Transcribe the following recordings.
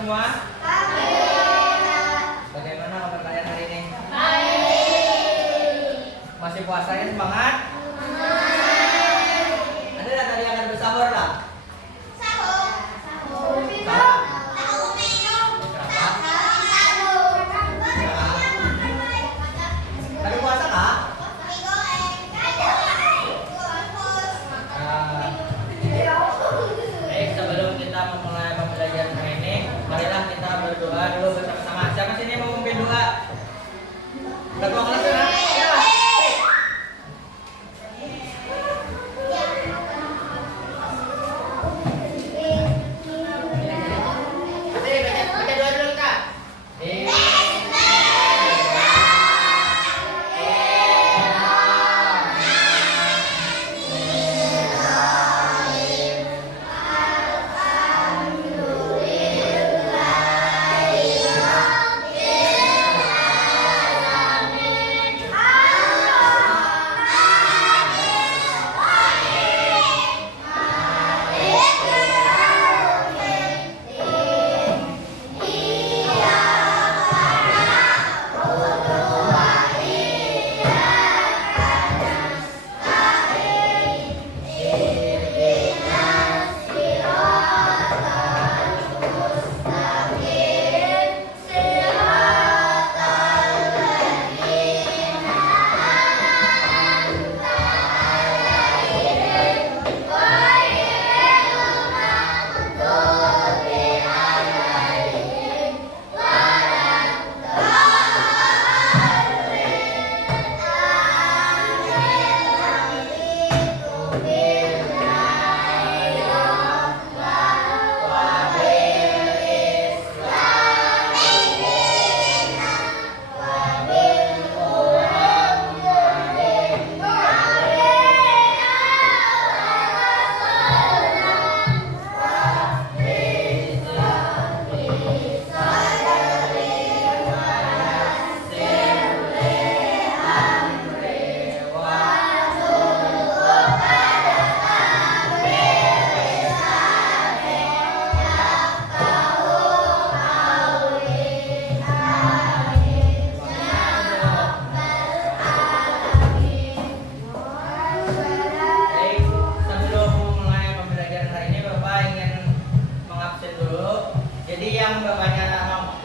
semua? Bagaimana kabar kalian hari ini? Masih puasanya semangat? Ada nggak tadi yang akan bersahur lah? Tadi puasa kah? Baik, sebelum kita memulai pembelajaran hari ini, marilah kita berdoa dulu bersama-sama. Siapa sini yang mau memimpin doa? Ketua kelas ya?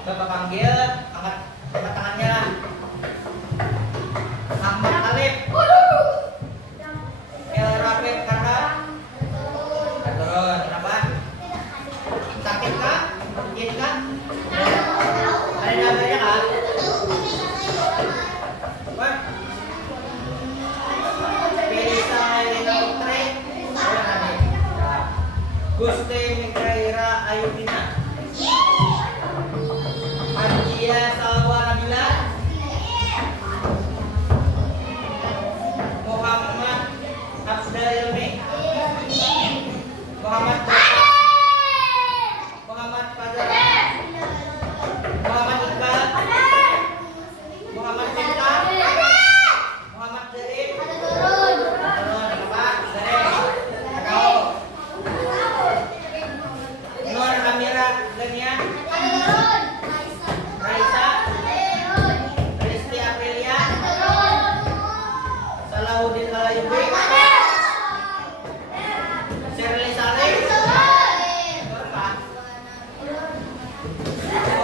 Bapak panggil, angkat tangannya lah. Ahmad Alif. El Rafif Karham. Turun, kenapa? Sakit kah? Sakit kah? Ada gambarnya kah? Apa? Felisa Elina Putri. Gusti Mikaira Ayudina. Arjia Salwa Nabila. Muhammad Abdul Ilmi. Muhammad Fadl. Muhammad Iqbal. Muhammad Cinta. Muhammad Zarim. Turun, Pak. Zarim. Kau. Nur Amira Lenia. Raisa. Rizky Aprilia. Salahuddin Alayubi. Shirley Saleh.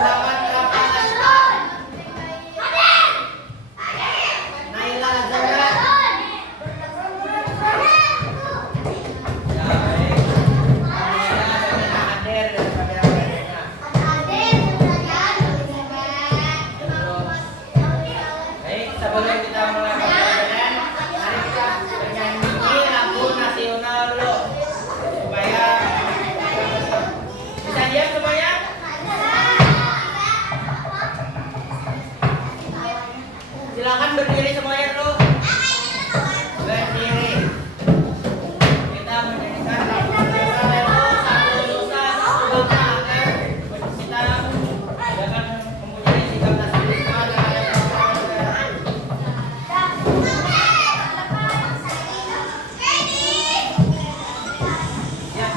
Muhammad Rafa Aslan. Naila Azhara. Ya, baik. Alhamdulillah hadir daripada yang lainnya. Baik, sebelum kita mulai pembelajaran, mari kita bernyanyi lagu nasional dulu supaya bisa diam semuanya. Silakan berdiri semuanya dulu. Berdiri. Kita menyanyikan lagu nasional yaitu Satu Nusa Satu Bangsa agar kita dapat mempunyai sikap nasionalisme terhadap bangsa dan negara. Ya.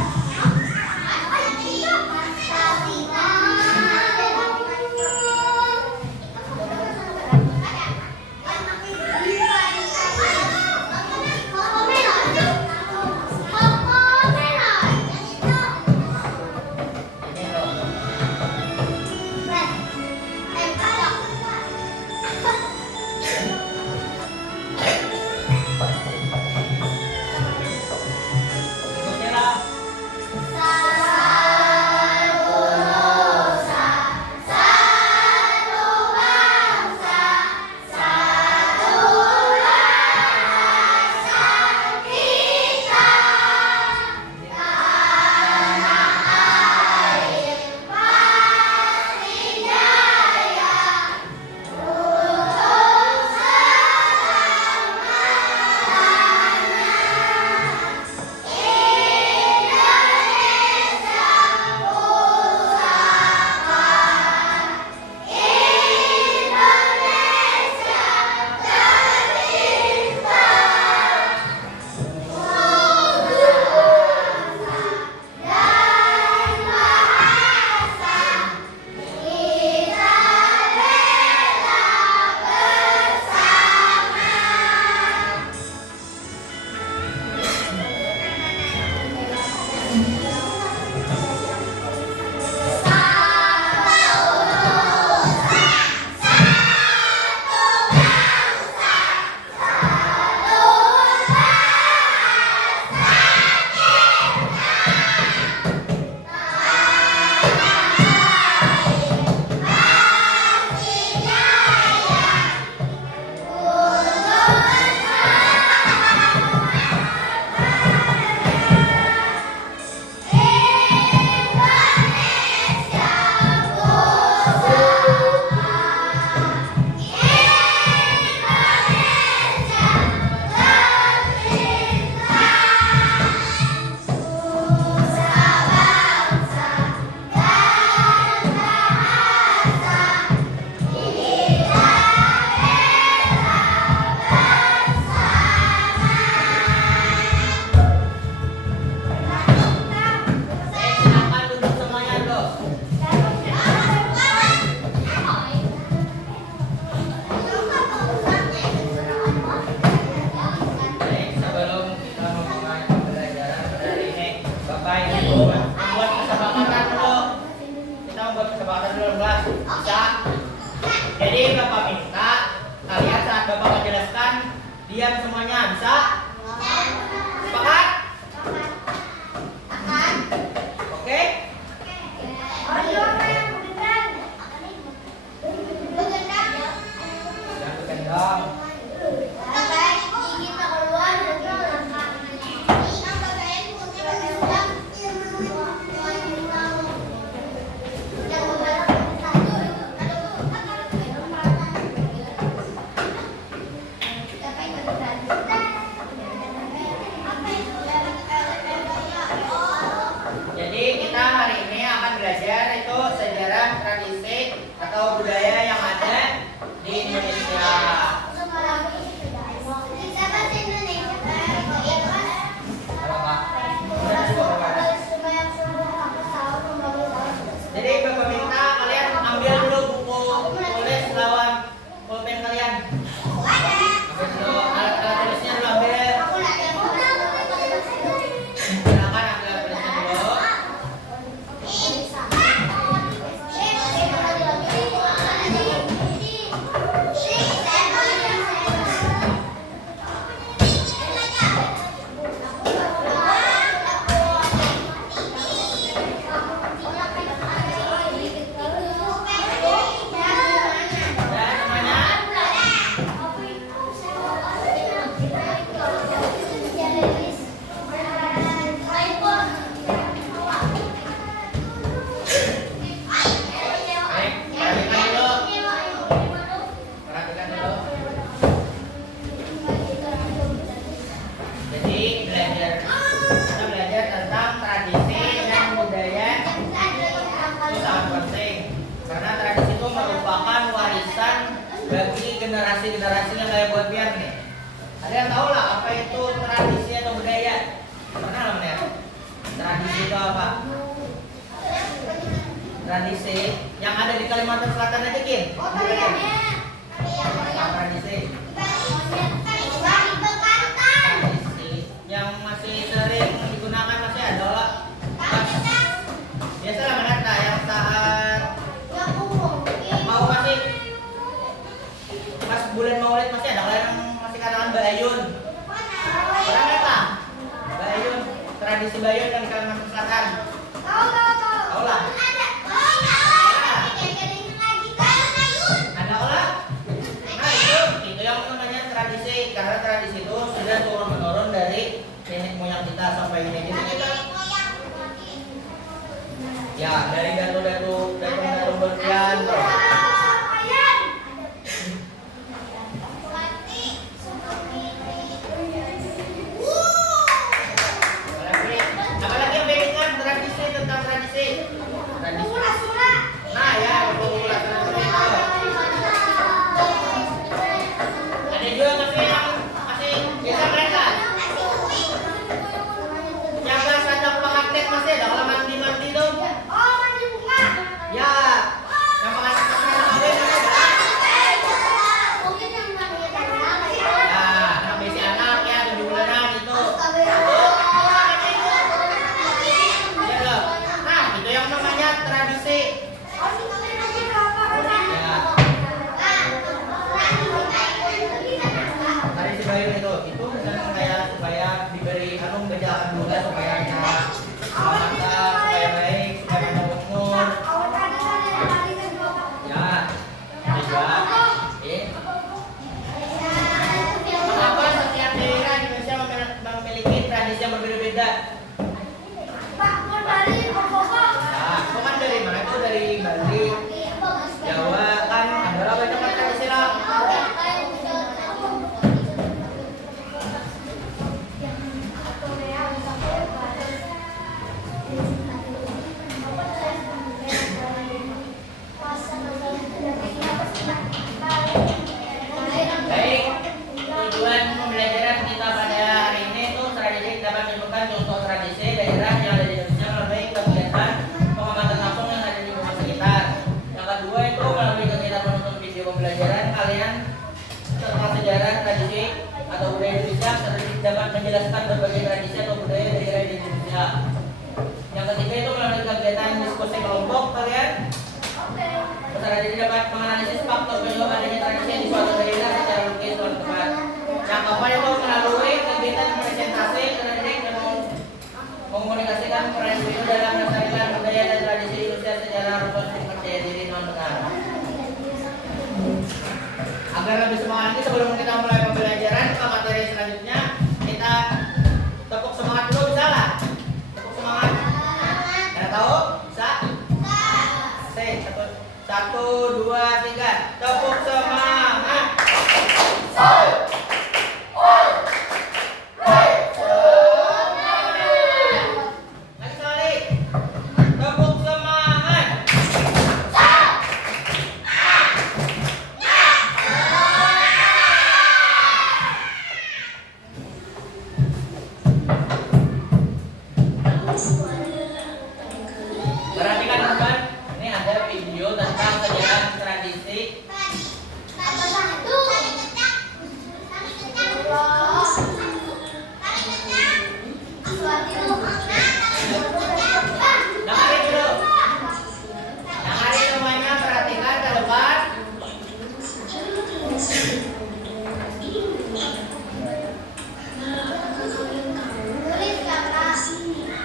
kesepakatan dalam kelas. Bisa? Jadi Bapak minta kalian saat Bapak menjelaskan diam semuanya. Bisa? Sepakat? Oke? Jangan bergendang. Jadi kita hari ini akan belajar itu sejarah tradisi atau budaya yang ada di Indonesia. Halo Kak. Jadi Bapak minta kalian ambil dulu buku tulis lawan pulpen kalian. Ambil dulu alat tulisnya dulu ambil. Silakan ambil alat tulisnya dulu. Perhatikan dulu. Jadi kita belajar tentang tradisi dan budaya itu sangat penting karena tradisi itu merupakan warisan bagi generasi-generasi yang kayak buat biar nih. Ada yang tahu lah apa itu tradisi atau budaya? Pernah namanya? Tradisi itu apa? Tradisi yang ada di Kalimantan Selatan aja Kin. Tradisi yang masih sering digunakan masih adalah biasalah mana yang saat mau masih pas bulan Maulid masih ada yang masih kenalan Bayun. Pernah nggak Kak? Bayun, tradisi Bayun dan Kalimantan Selatan. Tahu lah. Ada olah? Nah itu yang namanya tradisi karena tradisi itu sudah turun menurun dari nenek moyang kita sampai ini kita. Ya dari datu berkian. Apalagi yang beda tradisi tentang tradisi. Nah ya betul tradisi itu. Ada juga masih biasa mereka. Yang kelas ada praktek masih ada kalau mandi tuh. Ya, yang pakai pakaian apa namanya? Ya, anak besi anak ya 7 bulanan itu. Ya loh. Nah, itu yang namanya tradisi. Ya. Tradisi Bayun itu kan kayak supaya diberi menjalankan juga supaya mata supaya baik, supaya panjang umur. Ya, juga. Mengapa setiap daerah di Indonesia memiliki tradisi yang berbeda-beda? Nah, itu kan dari mana? Itu dari Bali, Jawa kan adalah banyak tradisi lah. Baik, tujuan pembelajaran kita pada hari ini itu tradisi dapat menemukan contoh tradisi daerah yang ada di Indonesia melalui kegiatan pengamatan langsung yang ada di rumah sekitar. Yang kedua itu melalui kegiatan menonton video pembelajaran kalian tentang sejarah tradisi atau budaya Indonesia dapat menjelaskan berbagai tradisi atau budaya daerah di Indonesia. Yang ketiga itu melalui kegiatan diskusi kelompok kalian penyebab adanya tradisi di suatu daerah secara logis suatu tempat. Yang keempat itu melalui kegiatan presentasi pendidik dan mengkomunikasikan peran itu dalam melestarikan budaya dan tradisi Indonesia secara rukun dan percaya diri non-benar. Agar lebih semangat lagi sebelum kita mulai pembelajaran ke materi selanjutnya, kita tepuk semangat dulu, bisa lah? Tepuk semangat. Ada tahu? Bisa? Satu, dua, tiga. Tepuk semangat. Lagi sekali. Tepuk semangat. Perhatikan teman, ini ada video tentang sejarah tradisi. Dengarin dulu. Dengarin semuanya, perhatikan ke depan.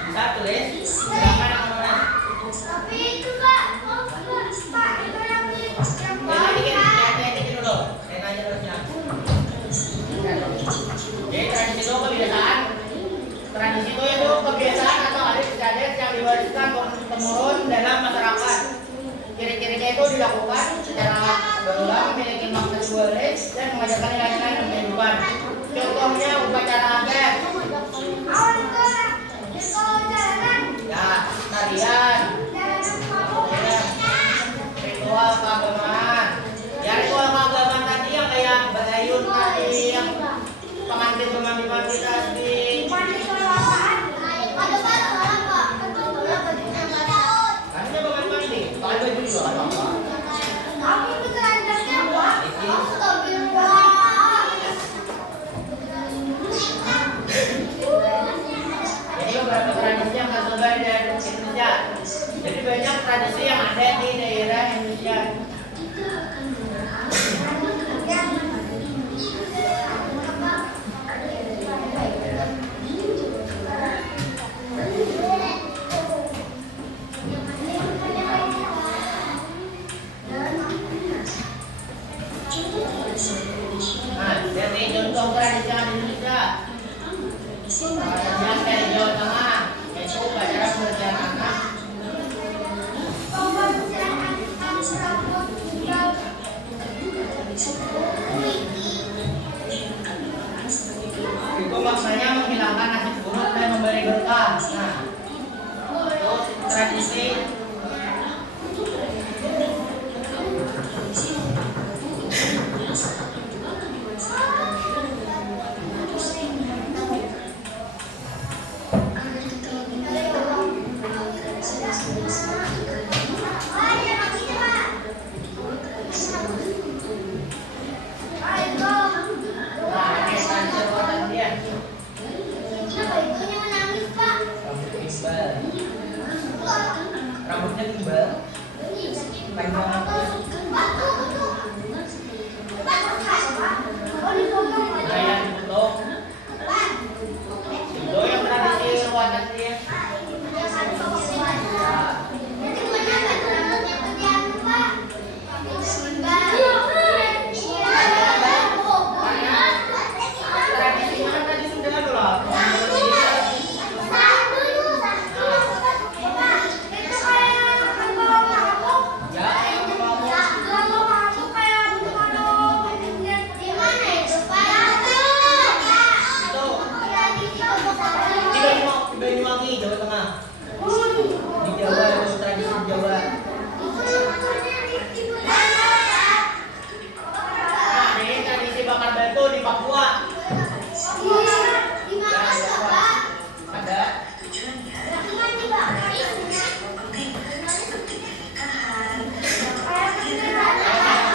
Bisa tulis. Silakan yang mau nulis. Lihat dulu. Lihat aja terusnya. Jadi tradisi itu kebiasaan. Tradisi itu kebiasaan atau adat istiadat yang diwariskan turun-temurun dalam masyarakat. Ciri-cirinya itu dilakukan secara berulang, memiliki makna simbolis dan mengajarkan nilai-nilai dalam kehidupan. Contohnya upacara adat. Ya, tarian. Ritual keagamaan. Ya, ritual keagamaan tadi yang kayak bayun tadi, yang pengantin mandi tadi. Karena pengantin mandi, pakai baju juga kan apa? Jadi beberapa tradisi yang tersebar di Indonesia. Jadi banyak tradisi yang ada di daerah Indonesia. Nah, jadi contoh tradisi yang ada di Indonesia. Yang dari Jawa Tengah, yaitu upacara pengertian anak. Itu maksudnya menghilangkan nasib buruk dan memberi berkah. Nah, itu tradisi. Rambutnya gimbal, panjang. Kayak dibutuh. Itu yang tradisi ruatan dia. Tradisinya tadi sudah ada lah. Banyuwangi, Jawa Tengah. Di Jawa, itu tradisi Jawa. Nah, ini tradisi bakar batu di Papua. Ada.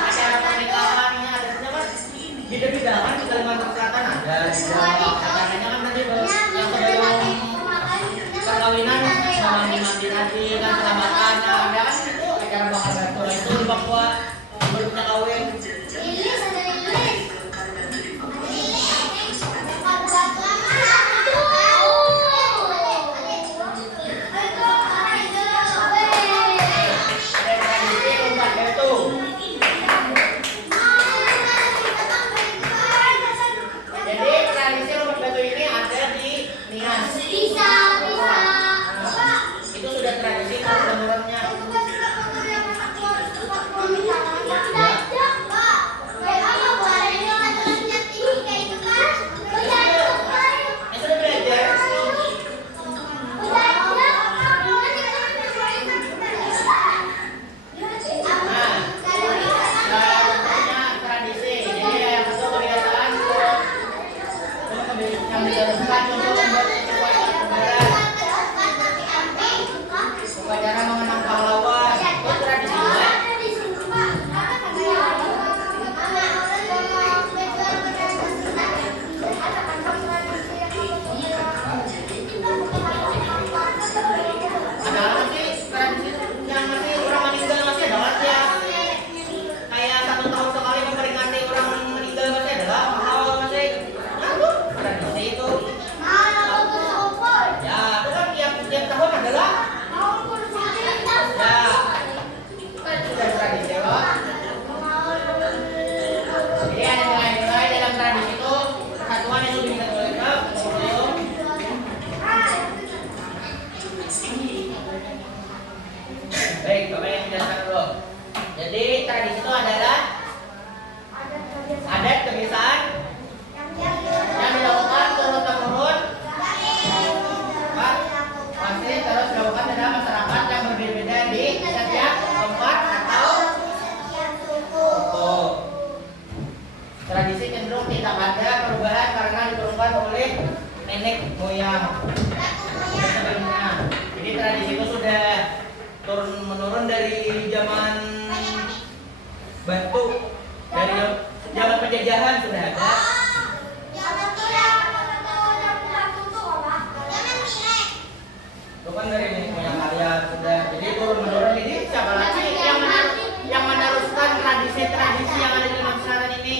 Acara pernikahannya adatnya kan beda-beda kan, di Kalimantan Selatan ada. Acaranya kan tadi yang sebelum perkawinan mandi tadi kan selamatan, nah ada kan itu acara bakar batu itu di Papua sebelumnya kawin. Baik, Bapak yang jelaskan dulu. Jadi tradisi itu adalah adat kebiasaan yang dilakukan turun-temurun masih terus dilakukan dalam masyarakat yang berbeda-beda di setiap tempat atau suku. Tradisi cenderung tidak ada perubahan karena diturunkan oleh nenek moyang sebelumnya. Jadi tradisi itu sudah turun menurun dari zaman batu, dari zaman penjajahan sudah ada. Itu kan dari nenek moyang kalian sudah. Jadi turun menurun. Jadi siapa lagi yang meneruskan tradisi-tradisi yang ada di masyarakat ini?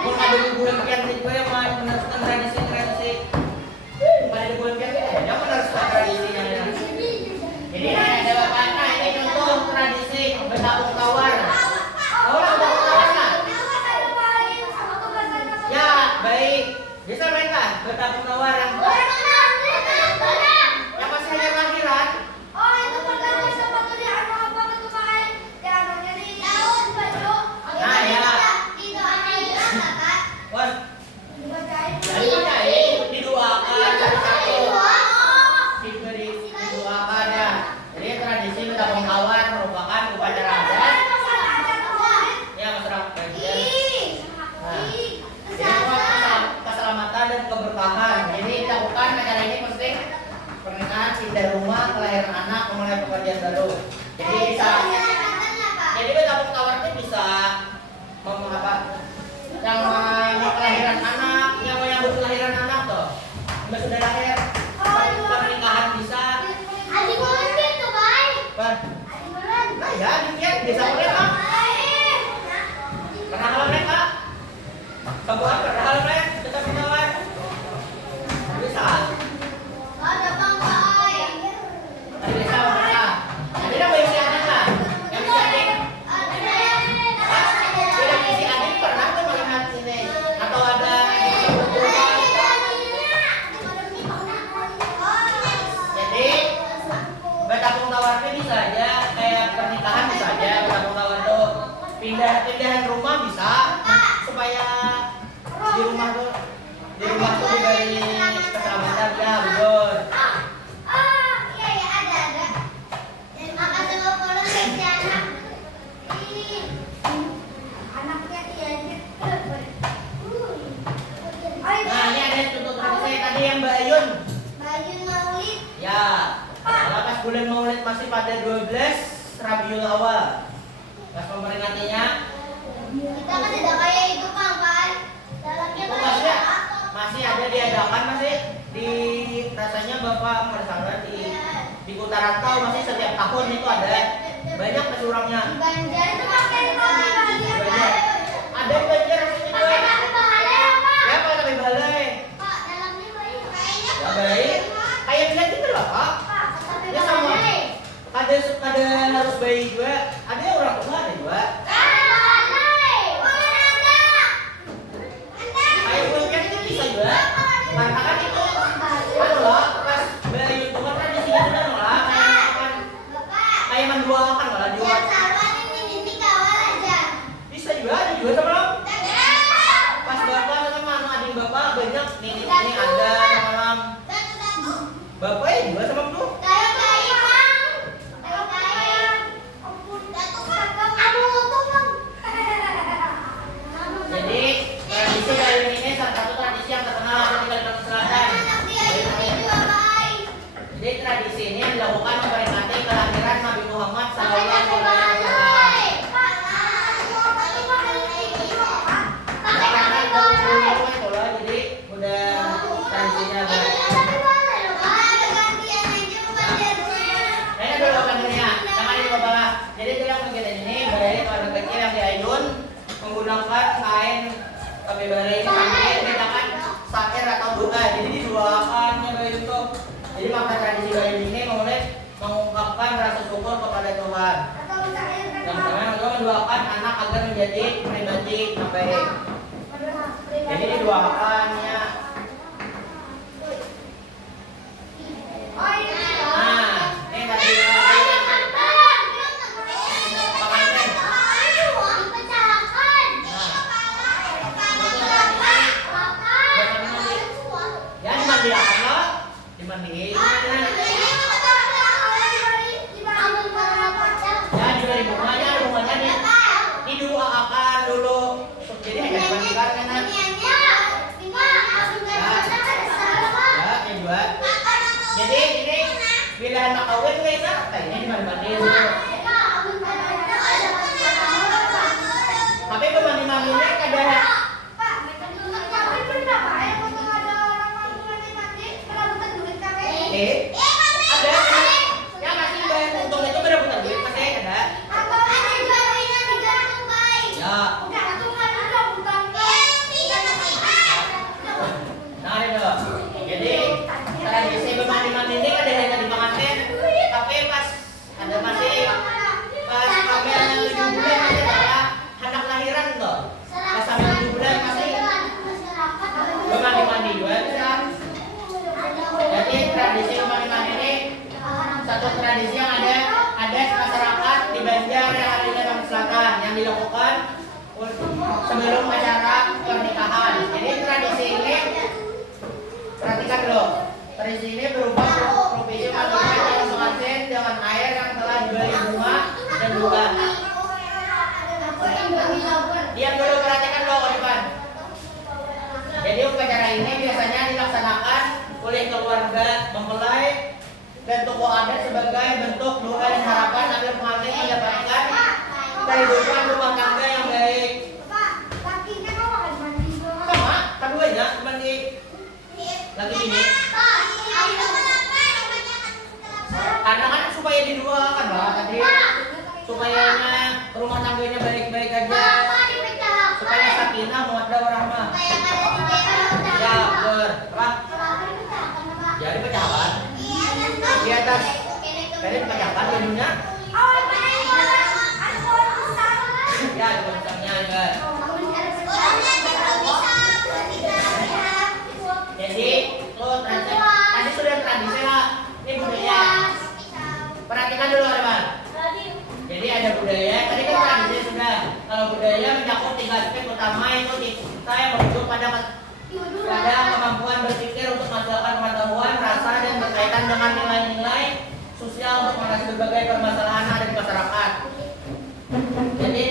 Bukan ada hubungan kian juga yang meneruskan tradisi-tradisi. Bukan ada hubungan kian yang meneruskan tradisi yang ada. Jadi ini ada bapak. Nah ini contoh tradisi bertabung tawar. Tahu lah bertabung tawar kan? Ya baik. Bisa main kan bertabung tawar yang masih hanya lahiran? Oh itu pertama sepatu di anu apa itu pakai di anu jadi daun baju. Nah ya. Itu anak kan? Wan. Dibacain. Didoakan satu-satu. Didoakan ya. Jadi tradisi bertabung tawar merupakan upacara adat. Ya masyarakat. Nah, jadi buat keselamatan dan keberkahan. Jadi dilakukan acara ini mesti pernikahan, pindah rumah, kelahiran anak, memulai pekerjaan baru. Jadi bisa. Jadi bertabung tawar itu bisa yang mau kelahiran anak, yang mau nyambut kelahiran anak tuh, yang sudah lahir. Pernikahan bisa. Adik bulan gitu, Bay. Pan. Adik bulan. Nah ya, dikit bisa mereka. Pernah hal mereka? Sebuah pernah hal mereka bertabung tawar. Bisa. Ada Bang Bay. Tadi bisa mereka. Ada yang mau isi adik lah. Yang bisa adik. Yang isi adik pernah tuh melihat ini atau ada jadi bertabung tawar ini bisa aja kayak pernikahan bisa aja bertabung tawar tuh pindahan rumah bisa supaya di rumah tuh diberi keselamatan ya betul. Iya ada. Dan makan sama polos si anak. Anaknya iya. Nah ini ada contoh tradisi tadi yang Mbak Ayun. Baju maulid. Ya, kalau pas bulan Maulid masih pada 12 Rabiul Awal. Pas memperingatinya Kita kan tidak kayak itu Bang kan. Dalamnya itu masih ada diadakan masih di rasanya Bapak bersama di Kota Rantau masih setiap tahun itu ada banyak kesurangnya. Banjar itu pakai topi Banjar. Ada di Banjar rasanya juga. Pakai topi bahalai ya Pak. Ya Pak tapi balai. Pak dalamnya baik. Kayaknya Ya baik. Kayak bilang gitu loh Pak. Pak topi Ya sama. bahalai. Ada harus bayi juga. Ada orang tua ada juga. Kayak weekend itu bisa juga. Karena kan itu kan loh pas bayi itu kan tradisinya sudah nolak kayak menduakan malah dua. Bisa juga ada juga sama lo. Pas bapak sama adik bapak banyak ini ada malam. Bapaknya juga sama tuh. Jadi tradisi dari ini salah satu tradisi yang terkenal di Kalimantan Selatan. Jadi tradisi ini yang dilakukan memperingati kelahiran Nabi Muhammad SAW. Jadi udah tradisinya baik. Ini dulu kantornya, jangan di bawah. Jadi dalam kegiatan ini baik pada kecil yang di Ayun menggunakan kain kabebare ini sambil mengerjakan syair atau doa. Jadi didoakannya baik itu. Jadi makna tradisi baik ini mengungkapkan rasa syukur kepada Tuhan. Dan kami juga mendoakan anak agar menjadi pribadi yang baik. Jadi didoakannya. Nah, ini tadi dari bunganya didoakan dulu. Jadi hanya dimandikan kan? Ya, kedua. Jadi ini bila anak kawin guys, ini dimandi-mandiin dulu. Tapi mandi-mandinya kada ada yang ngasih bayar untung itu berebutan duit pasti ada. Ya. Nah itu. Jadi tradisi bermandi-mandi ini ada hanya di pengantin, tapi pas kami yang 7 bulan masih ada anak lahiran tuh. Pas sampai 7 bulan masih bermandi-mandi juga bisa. Jadi tradisi mandi-mandi ini satu tradisi yang ada masyarakat di Banjar yang ada di Lampung Selatan yang dilakukan sebelum acara pernikahan. Jadi tradisi ini perhatikan dulu. Tradisi ini berupa profesi mandikan yang pengantin dengan air yang telah diberi bunga dan bunga. Diam dulu, perhatikan dulu ke depan. Jadi upacara ini biasanya dilaksanakan oleh keluarga mempelai dan tokoh adat sebagai bentuk doa dan harapan agar pengantin mendapatkan kehidupan rumah tangga yang baik. Sama, keduanya mandi lagi ini. Karena kan supaya didoakan lah tadi, supaya rumah tangganya baik-baik aja, supaya sakinah mawaddah warahmah. Ya, berlah. Jadi pecahkan di atas, jadi pecahkan ujungnya. Ya, coba besarnya guys. Jadi, tadi sudah tradisi lah. Ini budaya. Perhatikan dulu teman. Jadi ada budaya. Tadi kan tradisi sudah. Kalau budaya mencakup 3 aspek utama, itu kita yang merujuk pada kemampuan berpikir untuk menghasilkan pengetahuan, rasa dan berkaitan dengan nilai-nilai sosial untuk mengatasi berbagai permasalahan yang ada di masyarakat. Jadi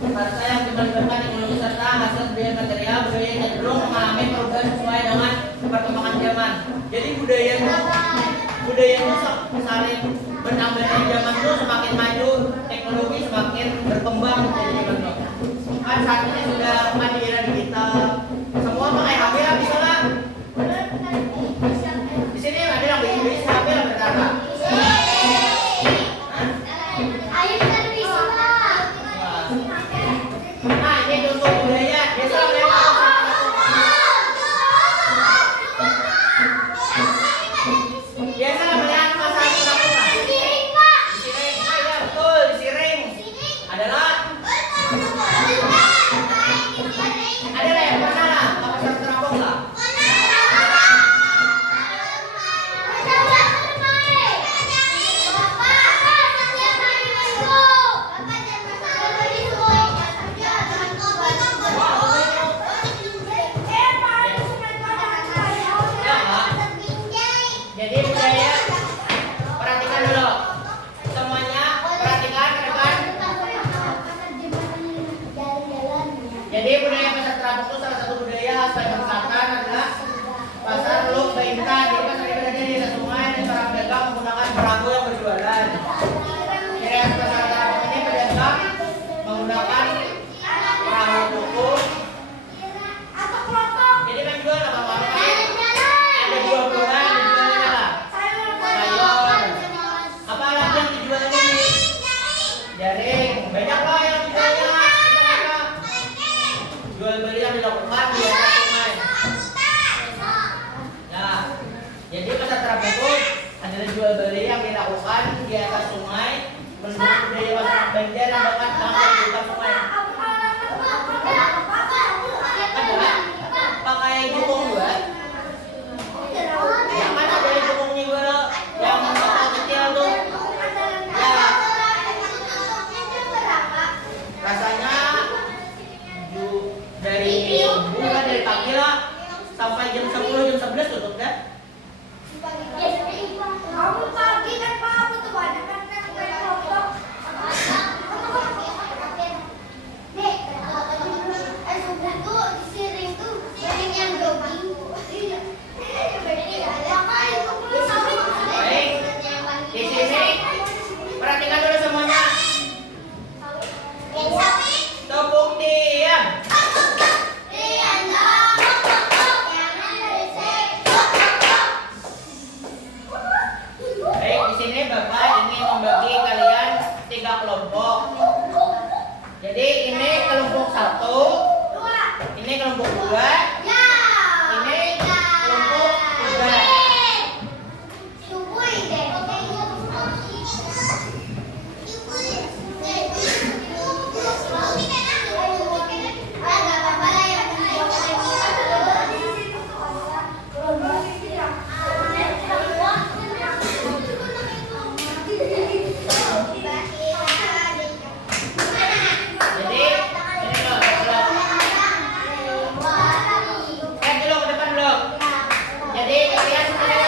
bahasa yang melibatkan teknologi serta hasil budaya material budaya yang cenderung mengalami perubahan sesuai dengan perkembangan zaman. Jadi budaya itu saling bertambahnya zaman itu semakin maju, teknologi semakin berkembang jadi zaman itu. Kan saat ini sudah di era digital, semua pakai HP lah bisa lah. Di sini ada yang beli HP lah berkata. Nah ini contoh budaya desa memang. Biasa melihat masyarakat kampung lah. Disiring, ya betul, disiring. Adalah yang mana lah, pasar terapung lah. Jadi budaya, perhatikan dulu. Semuanya perhatikan ke depan. Jadi budaya pasar terapung itu salah satu budaya khas Banjar Selatan adalah pasar Luk Baintan. Jadi pasar ini berada di desa sungai dan para pedagang menggunakan perahu yang berjualan. Ciri khas pasar terapung ini pedagang menggunakan perahu buku. Jadi kan jual apa-apa. Ada buah-buahan. Jaring, banyak lah yang dijualnya. Jual beli yang dilakukan di atas sungai. Nah, jadi pasar terapung adalah jual beli yang dilakukan di atas sungai menurut budaya masyarakat Banjar yang dekat dengan kehidupan sungai. Ada pakai jukung juga. Yang kan ada jukungnya juga yang kecil tuh. Ya. Rasanya dari subuh lah, dari pagi lah sampai jam 10 jam 11 tutup deh. Kamu pagi kan Pak, butuh banyak kan 2. Ya. Ini kelompok 3. Subur deh. Agak apa lah yang Jadi ini loh, dulu ke depan dulu. Jadi kalian semuanya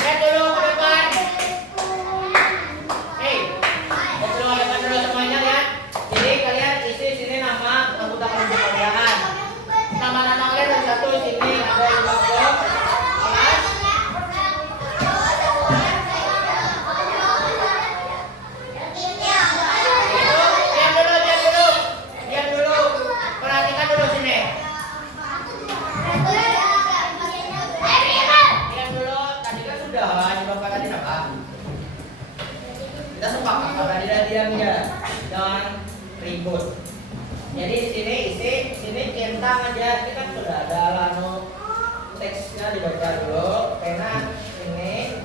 lihat dulu ke depan. Hei, lihat dulu ke depan dulu semuanya lihat. Jadi kalian isi sini nama anggota kelompok kalian. Nama-nama kalian ada satu sini ada 5 kelas. Diam dulu. Perhatikan dulu sini. Diam dulu. Tadi kan sudah Bapak tadi apa? Kita sepakat kalau tadi dah diam ya. Jangan ribut. Jadi di sini isi, sini centang aja. Ini kan sudah ada lalu teksnya dibaca dulu. Pena ini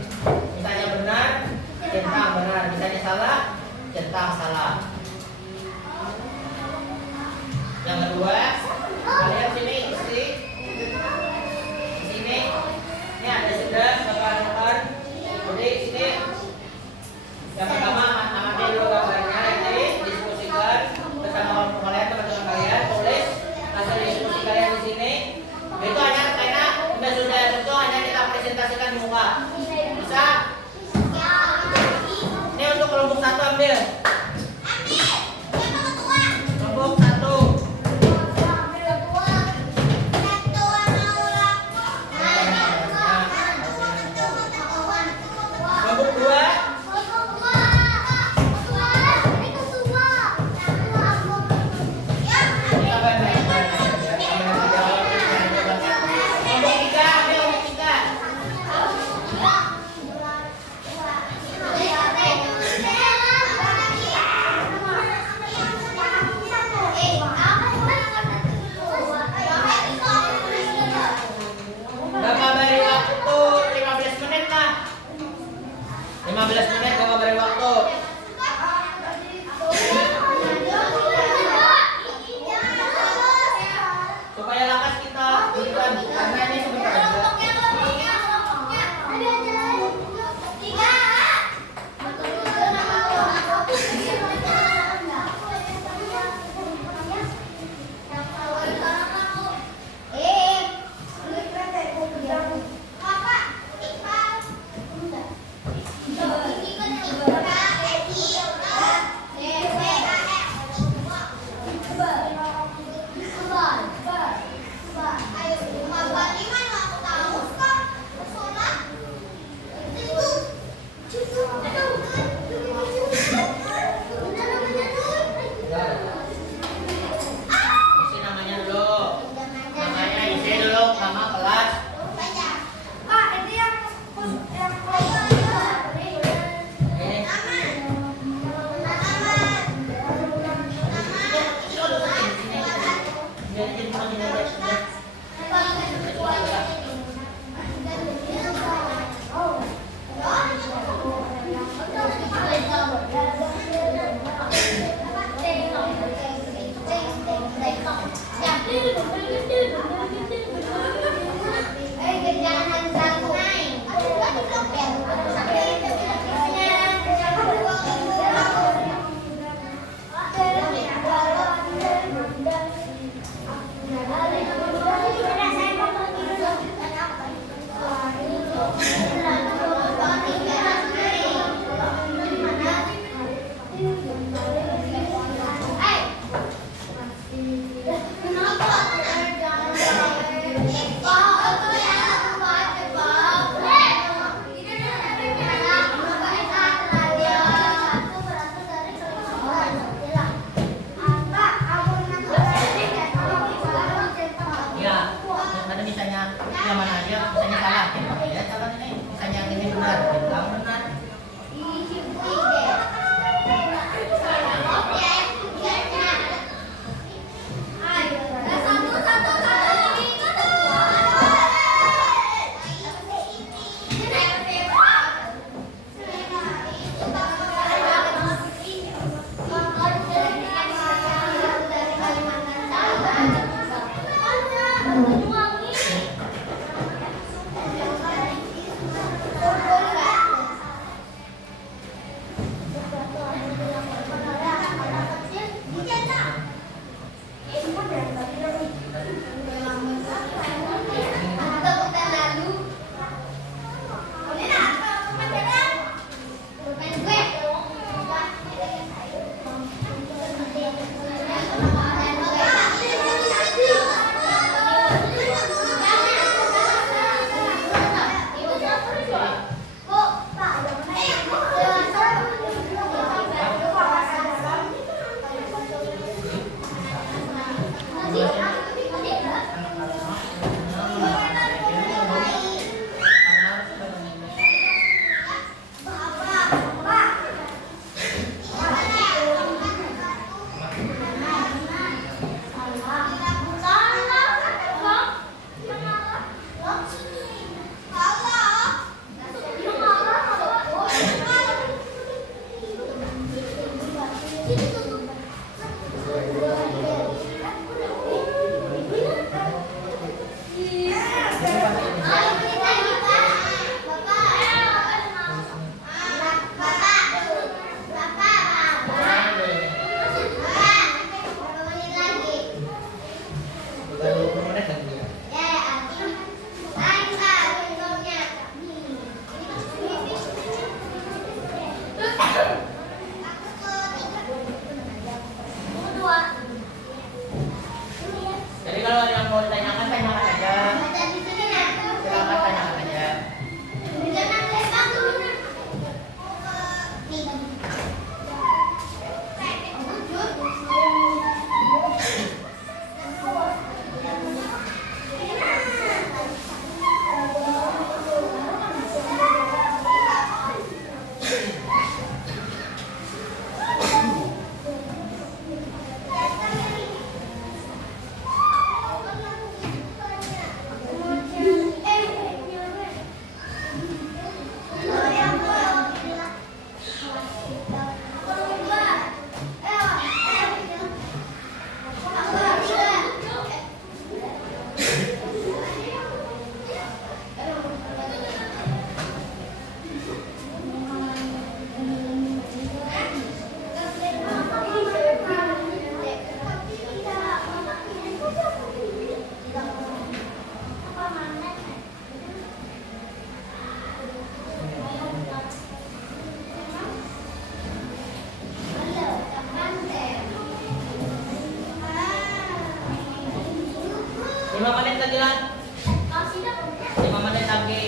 misalnya benar, centang benar. Misalnya salah, centang salah. Yang kedua, kalian sini isi sini. Ini ada sudah gambar-gambar. Jadi sini yang pertama amati dulu gambarnya, ini diskusikan bersama kalian teman-teman kalian, tulis hasil diskusi kalian di sini. Itu hanya karena sudah tentu hanya kita presentasikan di muka. Bisa? Ini untuk kelompok 1 ambil. Kelompok 1. Kelompok 2. Kelompok 3. menit lagi lah. 5 menit lagi.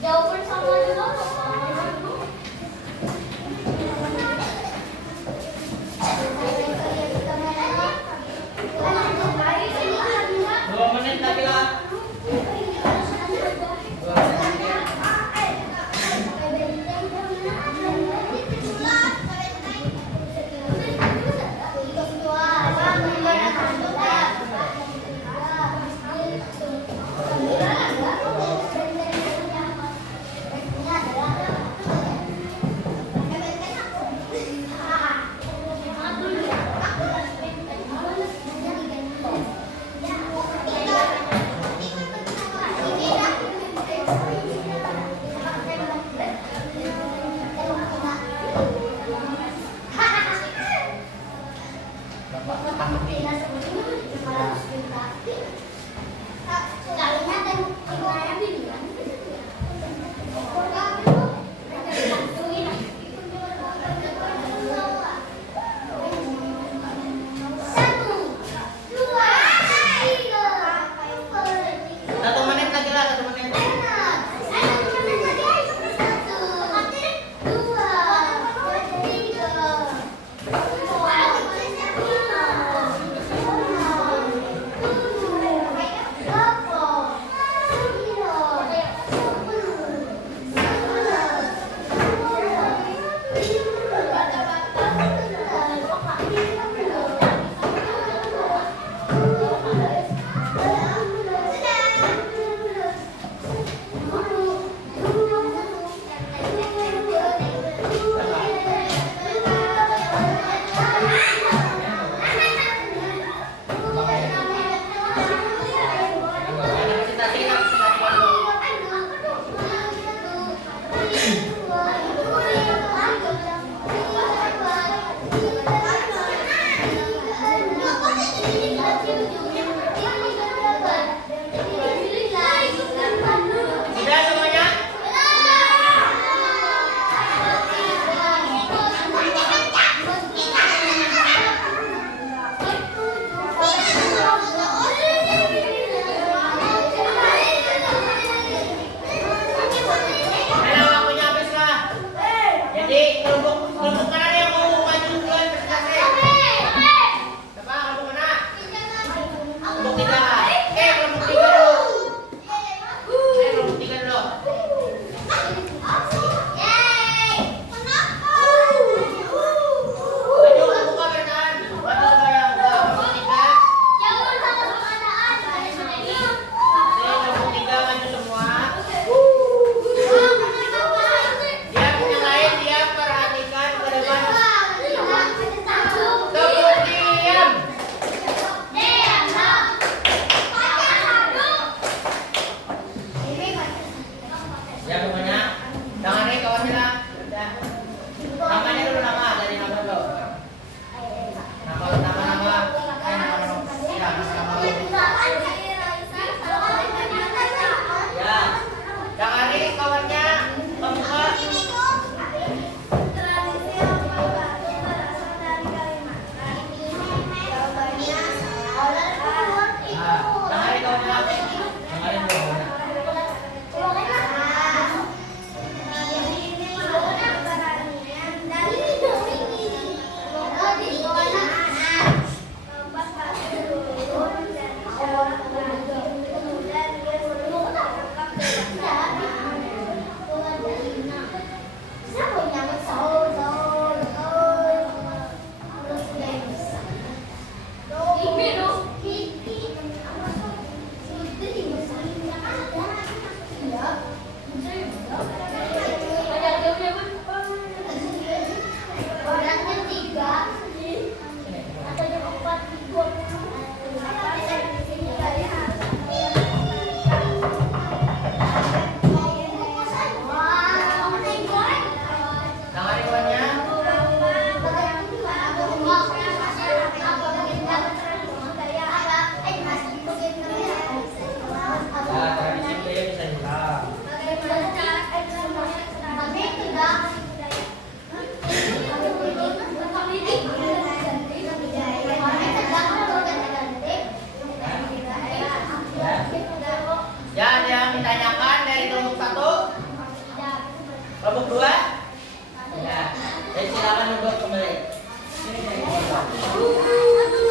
Jauh sama juga.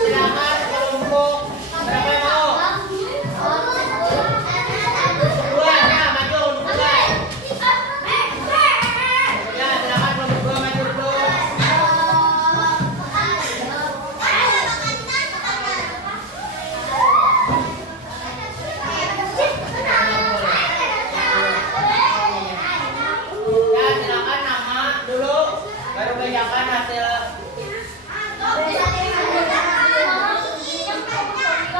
Silakan kelompok berapa yang mau? Dua, ya maju dua. Ya silakan kelompok dua maju dulu. Ya silakan nama dulu, baru bacakan hasil.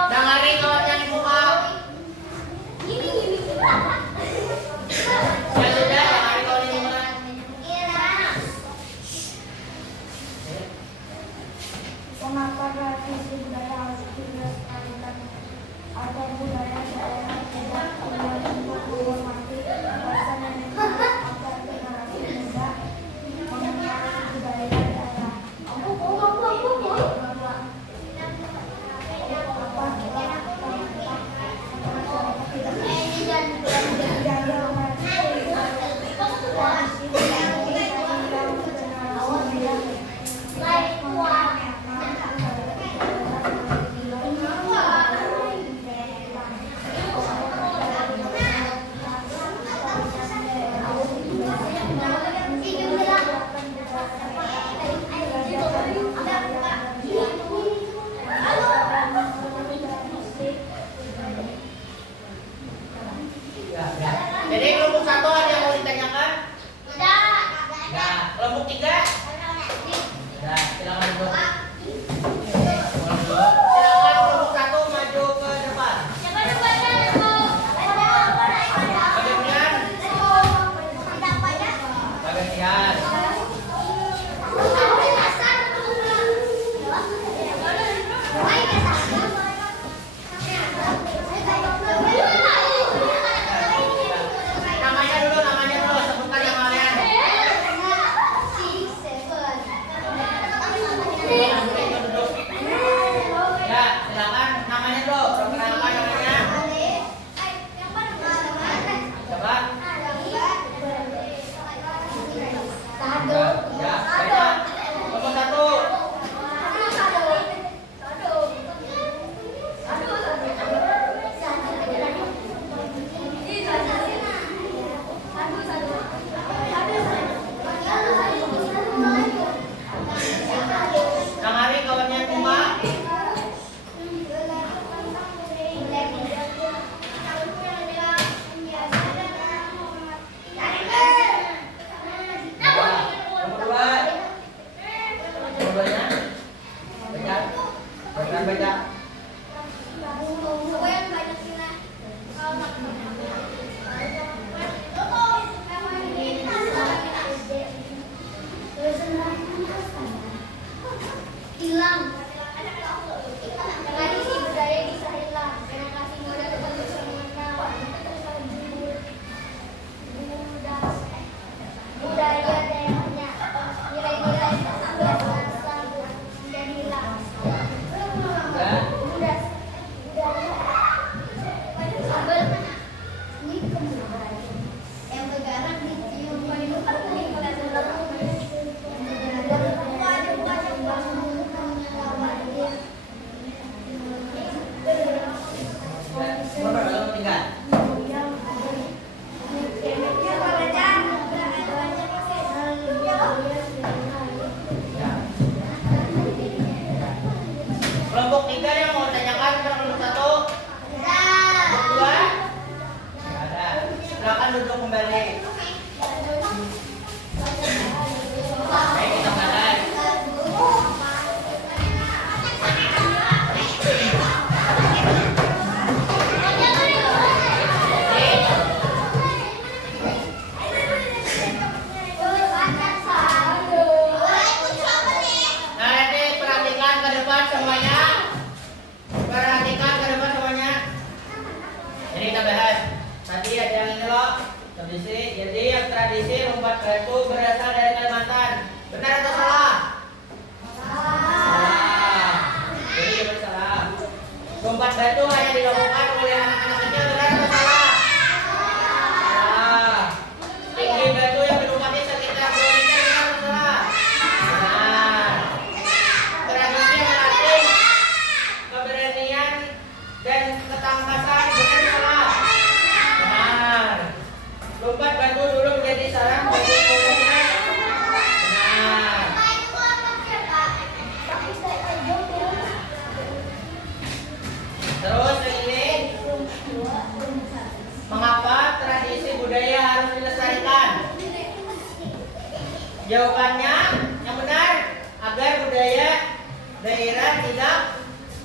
Dengarin kawannya di muka. Ya sudah, dengarin kawan di muka. Kenapa tradisi budaya harus dilestarikan atau budaya daerah tidak kemudian untuk menghormati bahasa nenek agar generasi muda mengenal budaya daerah. Jadi kelompok satu ada yang mau ditanyakan? Enggak. Kelompok tiga? Ya, silakan duduk. Silakan kelompok satu maju ke depan. Bagian. Bagian. Namanya dulu, sebutkan yang kalian. Duduk. Ya, silakan namanya dulu. Perkenalkan namanya. Coba. Ya, baca. Nomor satu. Dengarin kawannya rumah. Nomor dua. Nomor duanya. Baca. Baca, baca. Hilang. Tradisi budaya bisa hilang. Generasi muda tetap bisa mengenal budaya daerahnya. Nilai-nilai bangsa menjadi hilang. Budaya sambal ini kembali yang bergerak di cium Nomor berapa? Tinggal. Kelompok tiga yang mau tanyakan ke kelompok satu. Kelompok dua. Nggak ada. Silakan duduk kembali. Baik, kita mulai. Nah, nanti perhatikan ke depan semuanya. Perhatikan ke depan semuanya. Jadi kita bahas. Tadi ada yang ini loh. Tradisi. Jadi yang tradisi lompat batu berasal dari Kalimantan. Benar atau salah? Salah. Jadi benar salah. Lompat batu hanya dilakukan oleh anak-anak kecil. Benar atau salah? Salah. Tinggi batu yang dilompati sekitar 2 meter. Benar atau salah? Benar. Tradisi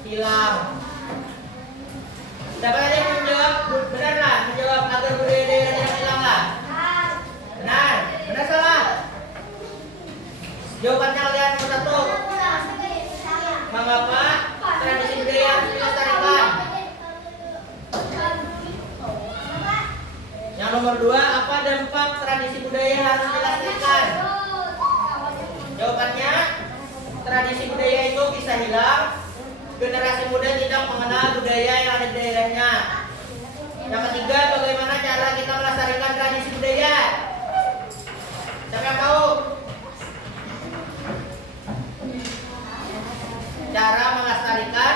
hilang. Siapa tadi yang menjawab? Benar lah, menjawab agar budaya daerah tidak hilang lah. Benar, benar salah. Jawabannya kalian nomor 1. Mengapa tradisi budaya harus dilestarikan? Yang nomor 2, apa dampak tradisi budaya harus dilestarikan? Jawabannya, tradisi budaya itu bisa hilang. Generasi muda tidak mengenal budaya yang ada di daerahnya. Yang ketiga, bagaimana cara kita melestarikan tradisi budaya? Siapa yang tahu? Cara melestarikan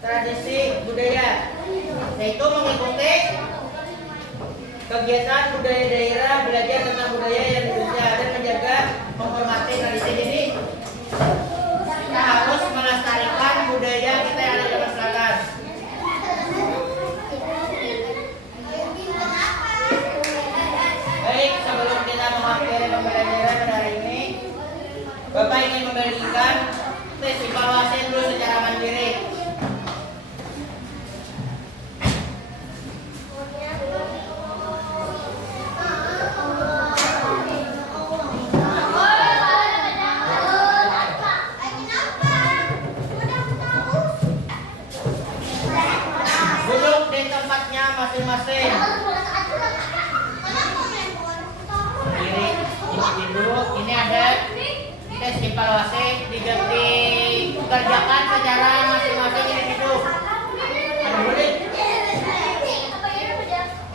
tradisi budaya yaitu mengikuti kegiatan budaya daerah, belajar tentang budaya yang Indonesia dan menjaga menghormati tradisi ini. Kita harus melestarikan budaya kita yang ada di masyarakat. Baik, sebelum kita mengakhiri pembelajaran pada hari ini, Bapak ingin memberikan tes evaluasi dulu secara mandiri. Duduk di tempatnya masing-masing. Berdiri, individu. Ini ada tes evaluasi dikerjakan secara masing-masing individu. Ada boleh?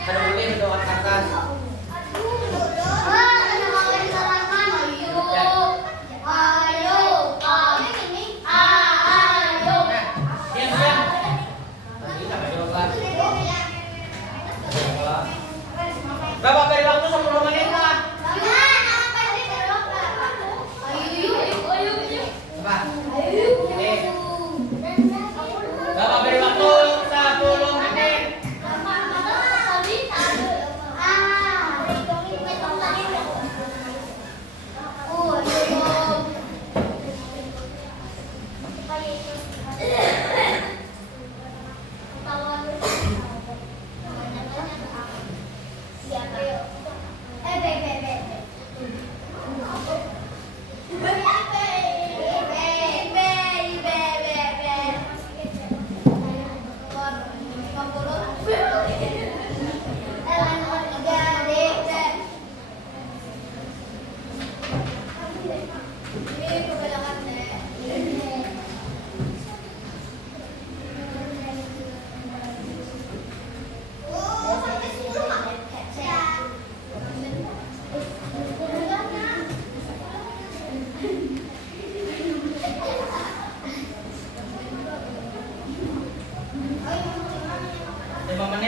Ada boleh berdoa ke atas. Diam-diam. Tadi sampai jawaban. Bapak beri waktu 10 menit lah. Apa? Bapak beri waktu 10 menit.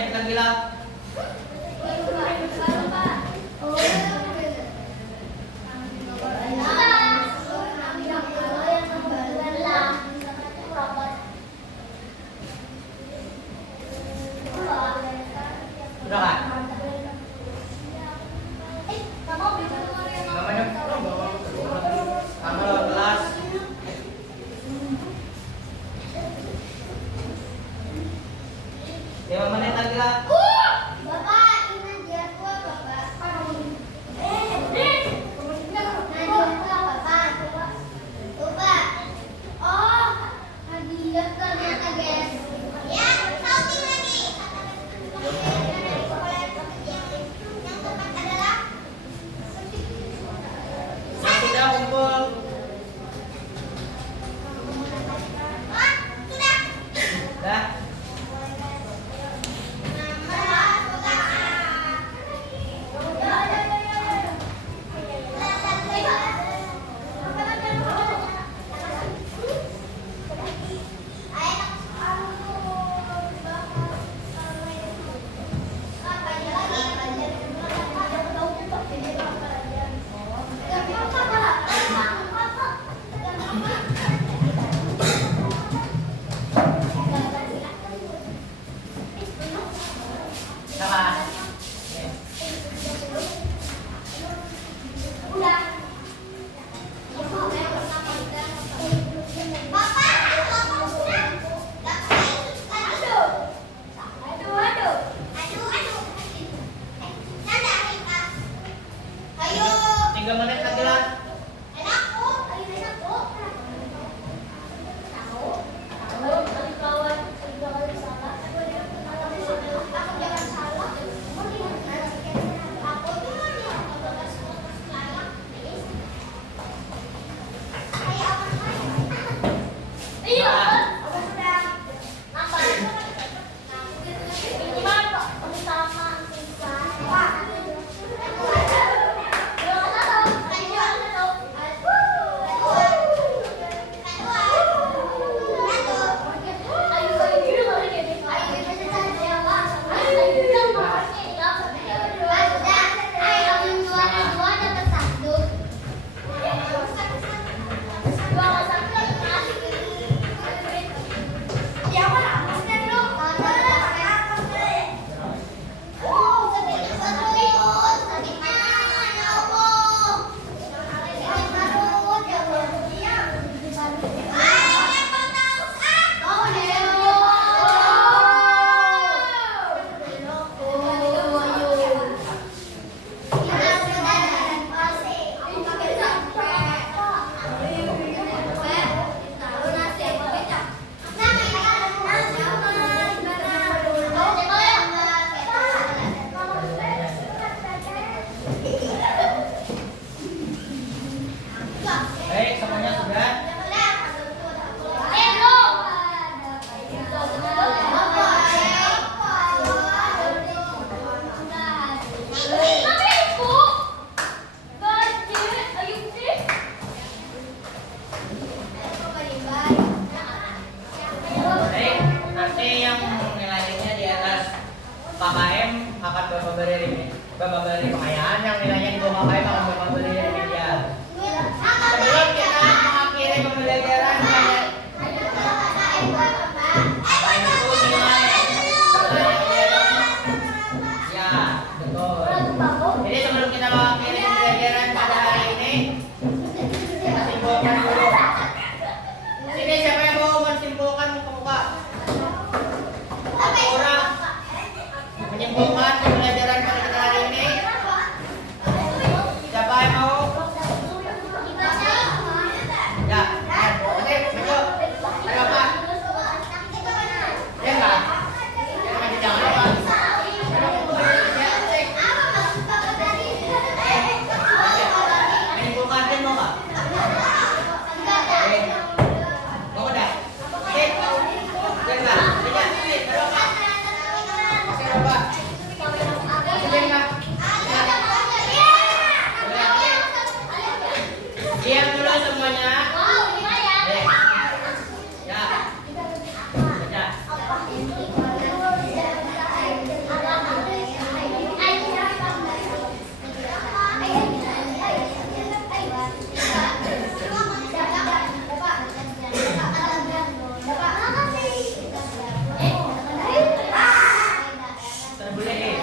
Nabila. Sudah kan? Namanya tanggal 12. Lima menit lagi lah. KKM akan Bapak beri pengayaan yang nilainya di bawah KKM akan Bapak beri remedial. Sebelum kita mengakhiri pembelajaran KKM itu nilai ya betul. Jadi sebelum kita mengakhiri pembelajaran pada hari ini, kita simpulkan dulu. Sini siapa yang mau menyimpulkan muka-muka? Orang menyimpulkan pembelajaran pada kita hari ini. Siapa yang mau? Ya, oke, maju. Ada apa? Ya enggak? Jangan apa? Menyimpulkan tim mau nggak? Mau udah? Oke. Ya enggak? Ya, ada apa? Masih ada apa? Masih enggak? Diam dulu semuanya. Ya. Baca. Terboleh.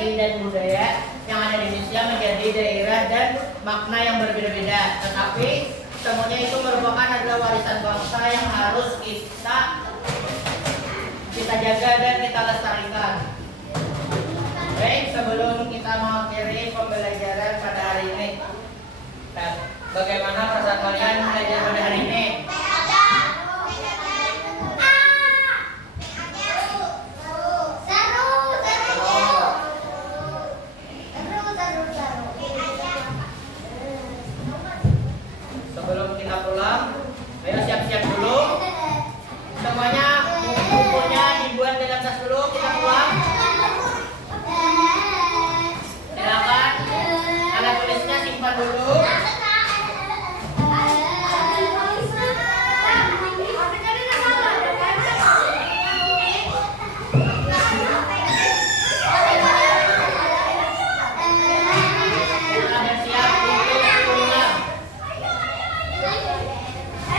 Dan budaya yang ada di Indonesia menjadi daerah dan makna yang berbeda-beda, tetapi semuanya itu merupakan adalah warisan bangsa yang harus kita jaga dan kita lestarikan. Baik, sebelum kita mengakhiri pembelajaran pada hari ini, bagaimana perasaan kalian belajar pada hari ini? Sebelum kita pulang, ayo siap-siap dulu. Semuanya buku-bukunya dibuat dalam tas dulu, kita pulang. Silakan, alat tulisnya simpan dulu.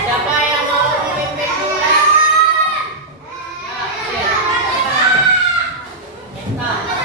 Siapa yang mau memimpin pulang? Ya, Minta.